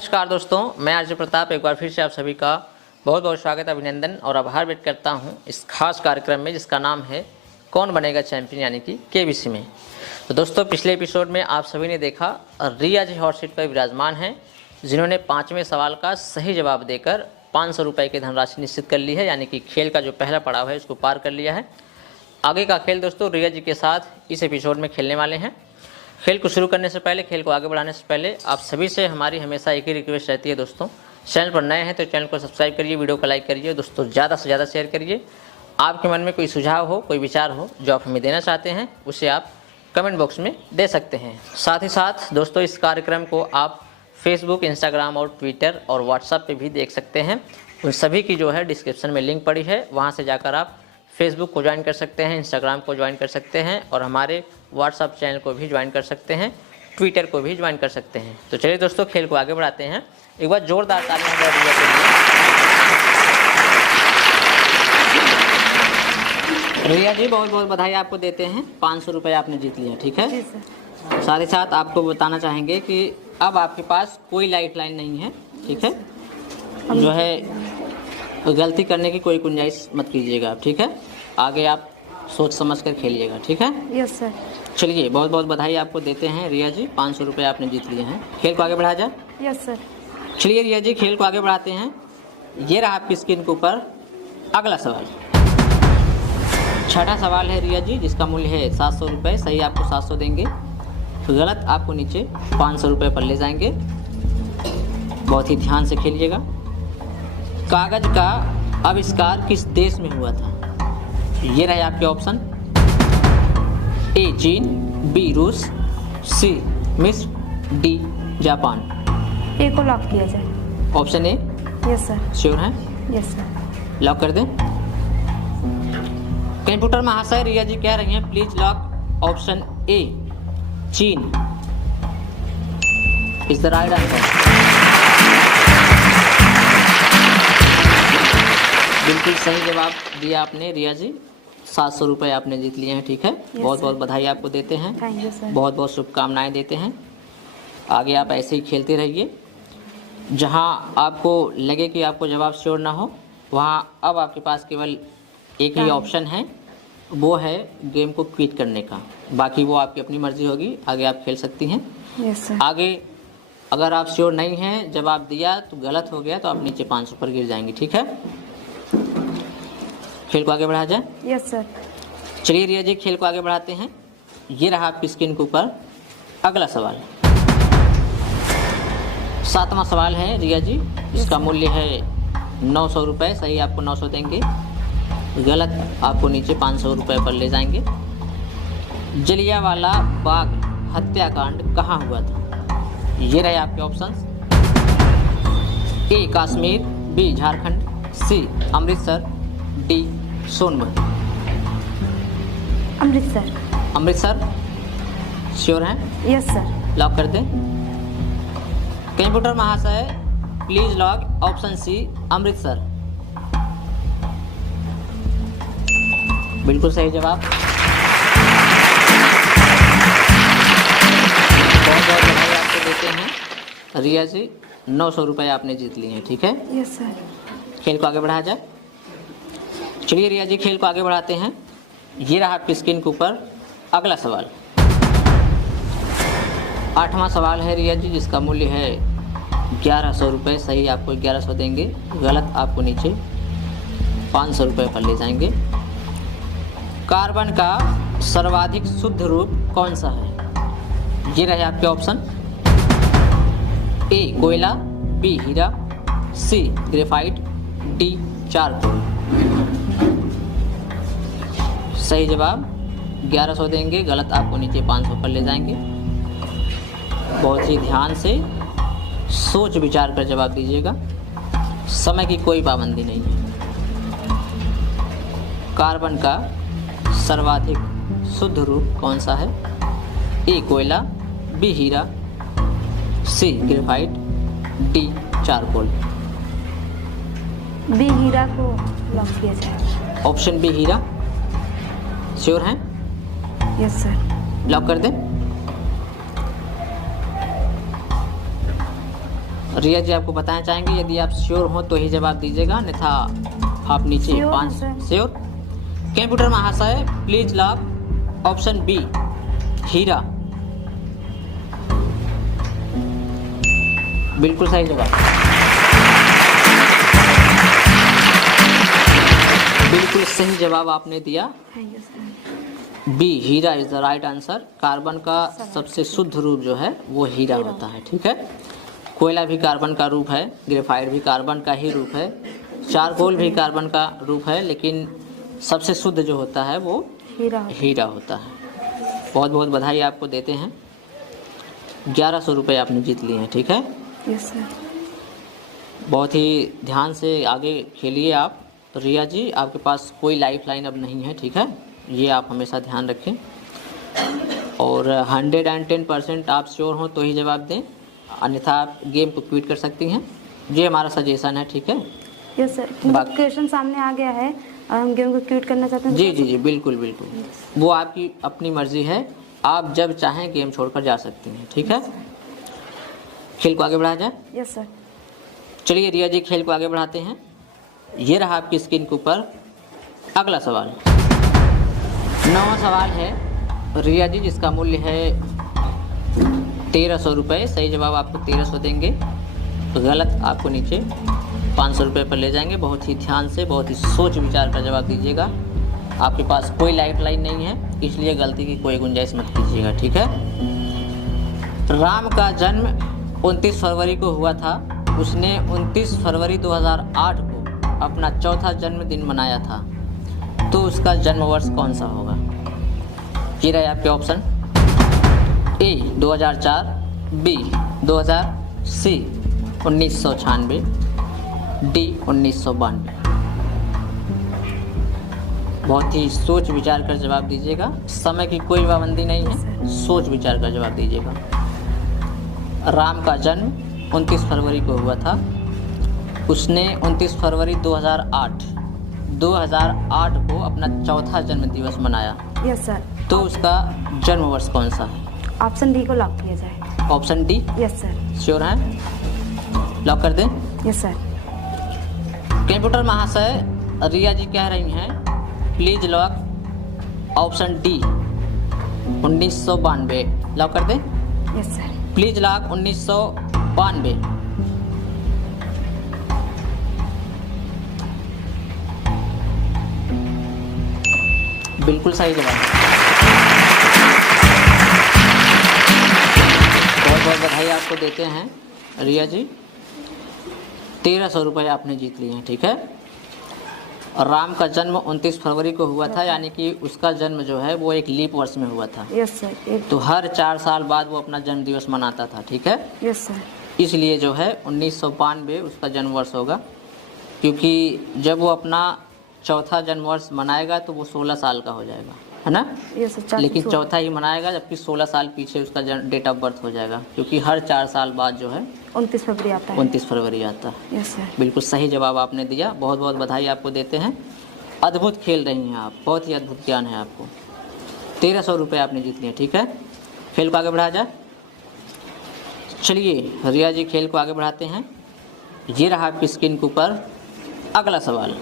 नमस्कार दोस्तों, मैं आरजे प्रताप एक बार फिर से आप सभी का बहुत बहुत स्वागत, अभिनंदन और आभार व्यक्त करता हूं इस खास कार्यक्रम में जिसका नाम है कौन बनेगा चैंपियन, यानी कि केबीसी में। तो दोस्तों, पिछले एपिसोड में आप सभी ने देखा रिया जी हॉट सीट पर विराजमान हैं, जिन्होंने 5वें सवाल का सही जवाब देकर 500 रुपये की धनराशि निश्चित कर ली है, यानी कि खेल का जो पहला पड़ाव है उसको पार कर लिया है। आगे का खेल दोस्तों रिया जी के साथ इस एपिसोड में खेलने वाले हैं। खेल को शुरू करने से पहले, खेल को आगे बढ़ाने से पहले आप सभी से हमारी हमेशा एक ही रिक्वेस्ट रहती है दोस्तों, चैनल पर नए हैं तो चैनल को सब्सक्राइब करिए, वीडियो को लाइक करिए, दोस्तों ज़्यादा से ज़्यादा शेयर करिए। आपके मन में कोई सुझाव हो, कोई विचार हो जो आप हमें देना चाहते हैं, उसे आप कमेंट बॉक्स में दे सकते हैं। साथ ही साथ दोस्तों, इस कार्यक्रम को आप फेसबुक, इंस्टाग्राम और ट्विटर और व्हाट्सएप पे भी देख सकते हैं। उन सभी की जो है डिस्क्रिप्शन में लिंक पड़ी है, वहाँ से जाकर आप फेसबुक को ज्वाइन कर सकते हैं, इंस्टाग्राम को ज्वाइन कर सकते हैं और हमारे व्हाट्सएप चैनल को भी ज्वाइन कर सकते हैं, ट्विटर को भी ज्वाइन कर सकते हैं। तो चलिए दोस्तों, खेल को आगे बढ़ाते हैं। एक बार जोरदार तालियां रिया के लिए। रिया जी, बहुत बहुत बधाई आपको देते हैं, 500 रुपये आपने जीत लिया। ठीक है, साथ ही साथ आपको बताना चाहेंगे कि अब आपके पास कोई लाइफ लाइन नहीं है। ठीक है, जो है गलती करने की कोई गुंजाइश मत कीजिएगा। ठीक है, आगे आप सोच समझ कर खेलिएगा। ठीक है, यस सर। चलिए, बहुत बहुत बधाई आपको देते हैं रिया जी, 500 रुपये आपने जीत लिए हैं। खेल को आगे बढ़ाया जाए। Yes sir. चलिए रिया जी, खेल को आगे बढ़ाते हैं। ये रहा आपकी स्क्रीन के ऊपर अगला सवाल। छठा सवाल है रिया जी, जिसका मूल्य है 700 रुपये। सही आपको 700 देंगे, गलत आपको नीचे 500 रुपये पर ले जाएंगे। बहुत ही ध्यान से खेलिएगा। कागज का आविष्कार किस देश में हुआ था? ये रहे आपके ऑप्शन। ए चीन, बी रूस, सी मिस्र, डी जापान। ए को लॉक किया जाए। Option A. Yes sir. Sure हैं? Yes sir. लॉक कर दें। कंप्यूटर महाशय, रिया जी कह रही हैं प्लीज लॉक ऑप्शन ए चीन इज द राइट आंसर। बिल्कुल सही जवाब दिया आपने रिया जी, 700 रुपये आपने जीत लिए हैं। ठीक है, बहुत बहुत बधाई आपको देते हैं, थैंक यू सर। बहुत बहुत शुभकामनाएं देते हैं। आगे आप ऐसे ही खेलते रहिए। जहां आपको लगे कि आपको जवाब श्योर ना हो, वहां अब आपके पास केवल एक ही ऑप्शन है, वो है गेम को क्विट करने का। बाकी वो आपकी अपनी मर्जी होगी, आगे आप खेल सकती हैं। Yes sir. आगे अगर आप श्योर नहीं हैं, जवाब दिया तो गलत हो गया तो आप नीचे 500 पर गिर जाएंगे। ठीक है, खेल को आगे बढ़ाया जाए। Yes sir. चलिए रिया जी, खेल को आगे बढ़ाते हैं। ये रहा आपकी स्क्रीन के ऊपर अगला सवाल। 7वां सवाल है रिया जी, इसका मूल्य है 900 रुपये। सही आपको 900 देंगे, गलत आपको नीचे 500 रुपये पर ले जाएंगे। जलियांवाला बाग हत्याकांड कहाँ हुआ था? ये रहे आपके options. A Kashmir, B Jharkhand, C Amritsar, D Sonbhadra. Amritsar. Amritsar sure हैं? Yes sir. लॉक कर दें। कंप्यूटर महाशय please lock option C Amritsar. बिल्कुल सही जवाब। बहुत बहुत बधाई आपको देते हैं रिया जी, 900 रुपये आपने जीत लिए हैं। ठीक है, यस सर। खेल को आगे बढ़ाया जाए। चलिए रिया जी, खेल को आगे बढ़ाते हैं। ये रहा आपकी स्क्रीन के ऊपर अगला सवाल। 8वां सवाल है रिया जी, जिसका मूल्य है 1100 रुपये। सही आपको 1100 देंगे, गलत आपको नीचे 500 रुपये पर ले जाएंगे। कार्बन का सर्वाधिक शुद्ध रूप कौन सा है? ये रहे आपके ऑप्शन। ए कोयला, बी हीरा, सी ग्रेफाइट, डी चारकोल। सही जवाब 1100 देंगे, गलत आपको नीचे 500 पर ले जाएंगे। बहुत ही ध्यान से सोच विचार कर जवाब दीजिएगा, समय की कोई पाबंदी नहीं है। कार्बन का सर्वाधिक शुद्ध रूप कौन सा है? ए कोयला, बी हीरा, सी ग्रेफाइट, डी चारकोल। बी हीरा को लॉक किया जाए। ऑप्शन बी हीरा श्योर हैं? Yes sir. लॉक कर दें। रिया जी आपको बताना चाहेंगे, यदि आप श्योर हो तो ही जवाब दीजिएगा, अन्यथा आप नीचे Sure, 5 sir. श्योर। कंप्यूटर महाशय please lock option B heera. बिल्कुल सही जवाब, बिल्कुल सही जवाब आपने दिया। Thank you sir. B heera is the right answer. Carbon का सबसे शुद्ध रूप जो है वो हीरा होता है, ठीक है। कोयला भी कार्बन का रूप है, ग्रेफाइट भी कार्बन का ही रूप है, चारकोल भी कार्बन का रूप है, लेकिन सबसे शुद्ध जो होता है वो हीरा होता है। बहुत बहुत बधाई आपको देते हैं। 1100 रुपये आपने जीत लिए हैं, ठीक है। Yes sir. बहुत ही ध्यान से आगे खेलिए आप। रिया जी आपके पास कोई लाइफ लाइन अब नहीं है, ठीक है, ये आप हमेशा ध्यान रखें। और 110% आप श्योर हो तो ही जवाब दें, अन्यथा आप गेम को क्विट कर सकती हैं। ये हमारा सजेशन है, ठीक है। Yes sir. क्वेश्चन सामने आ गया है और हम गेम को क्विट करना चाहते हैं। जी जी जी बिल्कुल बिल्कुल, वो आपकी अपनी मर्जी है, आप जब चाहें गेम छोड़कर जा सकती हैं, ठीक है। खेल को आगे बढ़ाया जाए। Yes sir. चलिए रिया जी खेल को आगे बढ़ाते हैं। ये रहा आपकी स्क्रीन के ऊपर अगला सवाल। 9वां सवाल है रिया जी, जिसका मूल्य है 1300 रुपये। सही जवाब आपको 1300 देंगे, गलत आपको नीचे 500 रुपये पर ले जाएंगे। बहुत ही ध्यान से, बहुत ही सोच विचार कर जवाब दीजिएगा। आपके पास कोई लाइफ लाइन नहीं है, इसलिए गलती की कोई गुंजाइश मत कीजिएगा, ठीक है। राम का जन्म 29 फरवरी को हुआ था। उसने 29 फरवरी 2008 को अपना चौथा जन्मदिन मनाया था, तो उसका जन्म वर्ष कौन सा होगा? ये रहे आपके ऑप्शन। ए 2004, बी 2000, सी 1996, डी 1992। बहुत ही सोच विचार कर जवाब दीजिएगा, समय की कोई पाबंदी नहीं है, सोच विचार कर जवाब दीजिएगा। राम का जन्म 29 फरवरी को हुआ था। उसने 29 फरवरी 2008 को अपना चौथा जन्म दिवस मनाया। Yes sir. तो उसका जन्म वर्ष कौन सा है? ऑप्शन डी को लॉक किया जाए। Option D? Yes sir. Sure हैं? लॉक कर दें? Yes sir. कंप्यूटर महाशय रिया जी कह रही हैं please lock option D 1992। Lock कर दें? Yes sir. Please lock 1992। बिल्कुल सही जवाब, बहुत बहुत बधाई आपको देते हैं रिया जी। 1300 रुपये आपने जीत लिए हैं, ठीक है। और राम का जन्म 29 फरवरी को हुआ था, यानी कि उसका जन्म जो है वो एक लीप वर्ष में हुआ था। Yes sir. तो हर 4 साल बाद वो अपना जन्म दिवस मनाता था, ठीक है। Yes sir. इसलिए जो है 1992 उसका जन्म वर्ष होगा, क्योंकि जब वो अपना चौथा जन्म वर्ष मनाएगा तो वो 16 साल का हो जाएगा, है ना। Yes sir. लेकिन चौथा ही मनाएगा, जबकि 16 साल पीछे उसका डेट ऑफ बर्थ हो जाएगा, क्योंकि हर 4 साल बाद जो है 29 फरवरी आता है। 29 फरवरी आता है। Yes sir. बिल्कुल सही जवाब आपने दिया, बहुत बहुत बधाई आपको देते हैं। अद्भुत खेल रही हैं आप, बहुत ही अद्भुत ज्ञान है आपको। 1300 रुपये आपने जीत लिए, ठीक है। खेल को आगे बढ़ाया जाए। चलिए रिया जी खेल को आगे बढ़ाते हैं। ये रहा आपकी स्क्रीन के ऊपर अगला सवाल।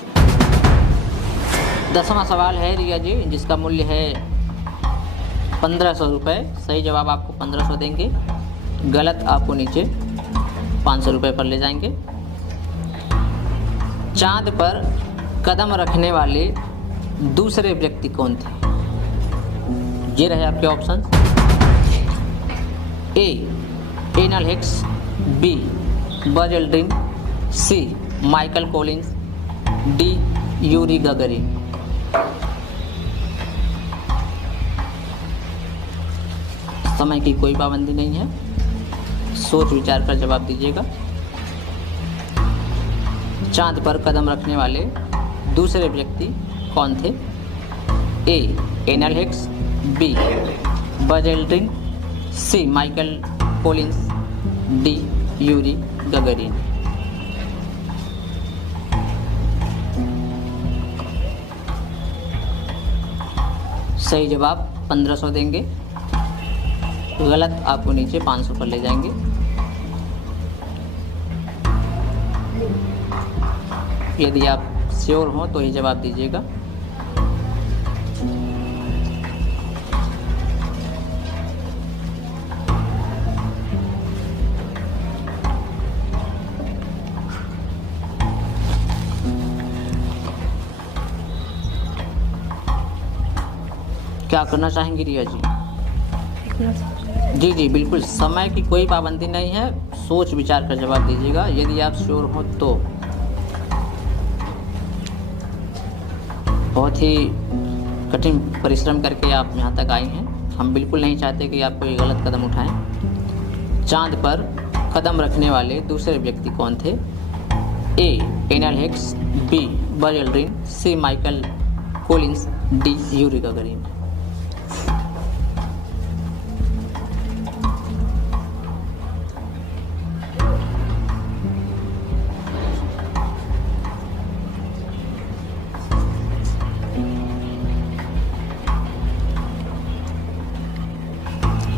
10वां सवाल है रिया जी, जिसका मूल्य है 1500 रुपये। सही जवाब आपको 1500 देंगे, गलत आपको नीचे 500 रुपये पर ले जाएंगे। चांद पर कदम रखने वाले दूसरे व्यक्ति कौन थे? ये रहे आपके ऑप्शन। ए एनल Hicks, B Buzz Aldrin, C Michael Collins, D Yuri Gagarin. समय की कोई पाबंदी नहीं है, सोच विचार कर जवाब दीजिएगा। चांद पर कदम रखने वाले दूसरे व्यक्ति कौन थे? ए एनल Hicks, B Buzz Aldrin, C Michael Collins, D Yuri Gagarin. सही जवाब 1500 देंगे, गलत आपको नीचे 500 पर ले जाएंगे। यदि आप श्योर हो तो ही जवाब दीजिएगा। क्या करना चाहेंगी रिया जी? जी जी बिल्कुल, समय की कोई पाबंदी नहीं है, सोच विचार कर जवाब दीजिएगा यदि आप श्योर हो तो। बहुत ही कठिन परिश्रम करके आप यहाँ तक आई हैं। हम बिल्कुल नहीं चाहते कि आप कोई गलत कदम उठाएं। चांद पर कदम रखने वाले दूसरे व्यक्ति कौन थे? ए एनल Hicks, B Buzz Aldrin, C Michael Collins, D Yuri Gagarin.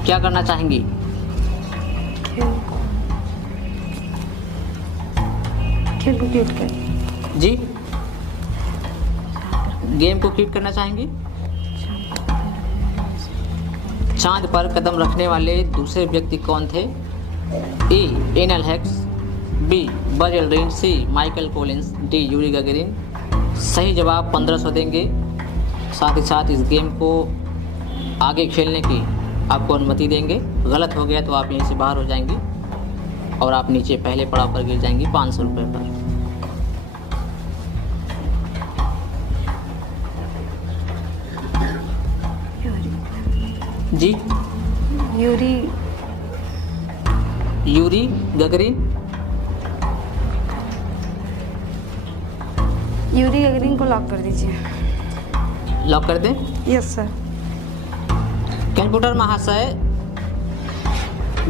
क्या करना चाहेंगी? खेल को क्विट कर। जी, गेम को क्विट करना चाहेंगी? चांद पर कदम रखने वाले दूसरे व्यक्ति कौन थे? ए एनल Hicks, B Buzz Aldrin, C Michael Collins, D Yuri Gagarin. सही जवाब 1500 देंगे। साथ ही साथ इस गेम को आगे खेलने की आपको अनुमति देंगे। गलत हो गया तो आप यहीं से बाहर हो जाएंगी और आप नीचे पहले पड़ाव पर गिर जाएंगी 500 रुपये पर। जी, यूरी यूरी गगरिन। यूरी गगरिन को लॉक कर दीजिए। लॉक कर दें? Yes sir. कंप्यूटर महाशय,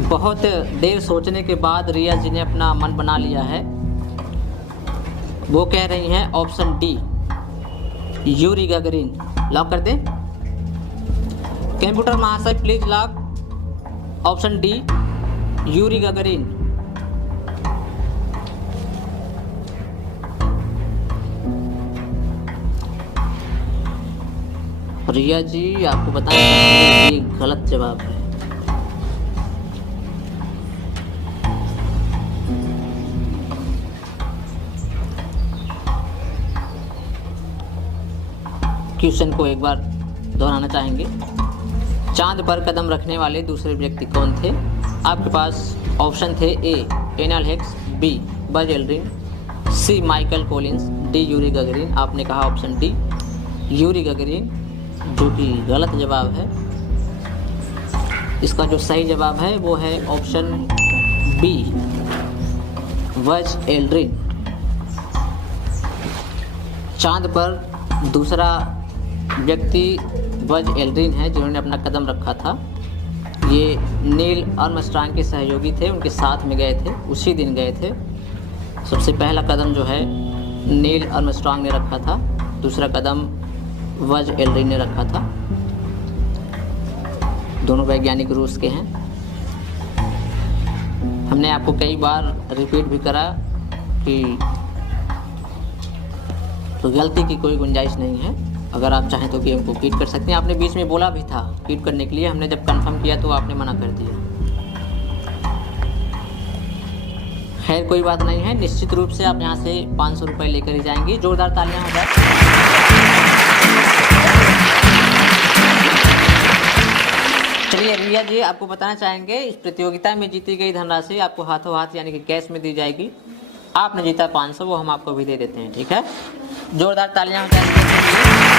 बहुत देर सोचने के बाद रिया जी ने अपना मन बना लिया है। वो कह रही हैं option D Yuri Gagarin. Lock कर दें? कंप्यूटर महाशय please lock option D Yuri Gagarin. Riya ji आपको बताना चाहूँगी ये गलत जवाब है। क्वेश्चन को एक बार दोहराना चाहेंगे। चांद पर कदम रखने वाले दूसरे व्यक्ति कौन थे? आपके पास ऑप्शन थे ए एनल Hicks, B Buzz Aldrin, C Michael Collins, D Yuri Gagarin. आपने कहा ऑप्शन डी यूरी गगरिन, जो कि गलत जवाब है। इसका जो सही जवाब है वो है ऑप्शन बी बज एल्ड्रिन। चांद पर दूसरा व्यक्ति बज एल्ड्रिन है जिन्होंने अपना कदम रखा था। ये नील आर्मस्ट्रांग के सहयोगी थे, उनके साथ में गए थे, उसी दिन गए थे। सबसे पहला कदम जो है नील आर्मस्ट्रांग ने रखा था, दूसरा कदम बज एल्ड्रिन ने रखा था। दोनों वैज्ञानिक रूस के हैं। हमने आपको कई बार रिपीट भी करा कि तो गलती की कोई गुंजाइश नहीं है। अगर आप चाहें तो गेम को क्विट कर सकते हैं। आपने बीच में बोला भी था क्विट करने के लिए, हमने जब कंफर्म किया तो आपने मना कर दिया। खैर कोई बात नहीं है, निश्चित रूप से आप यहाँ से 500 रुपये लेकर ही जाएंगी। जोरदार तालियां हो जाए। चलिए रिया जी, आपको बताना चाहेंगे इस प्रतियोगिता में जीती गई धनराशि आपको हाथों हाथ यानी कि कैश में दी जाएगी। आपने जीता 500, वो हम आपको भी दे देते हैं, ठीक है? जोरदार तालियां हो जाएंगी।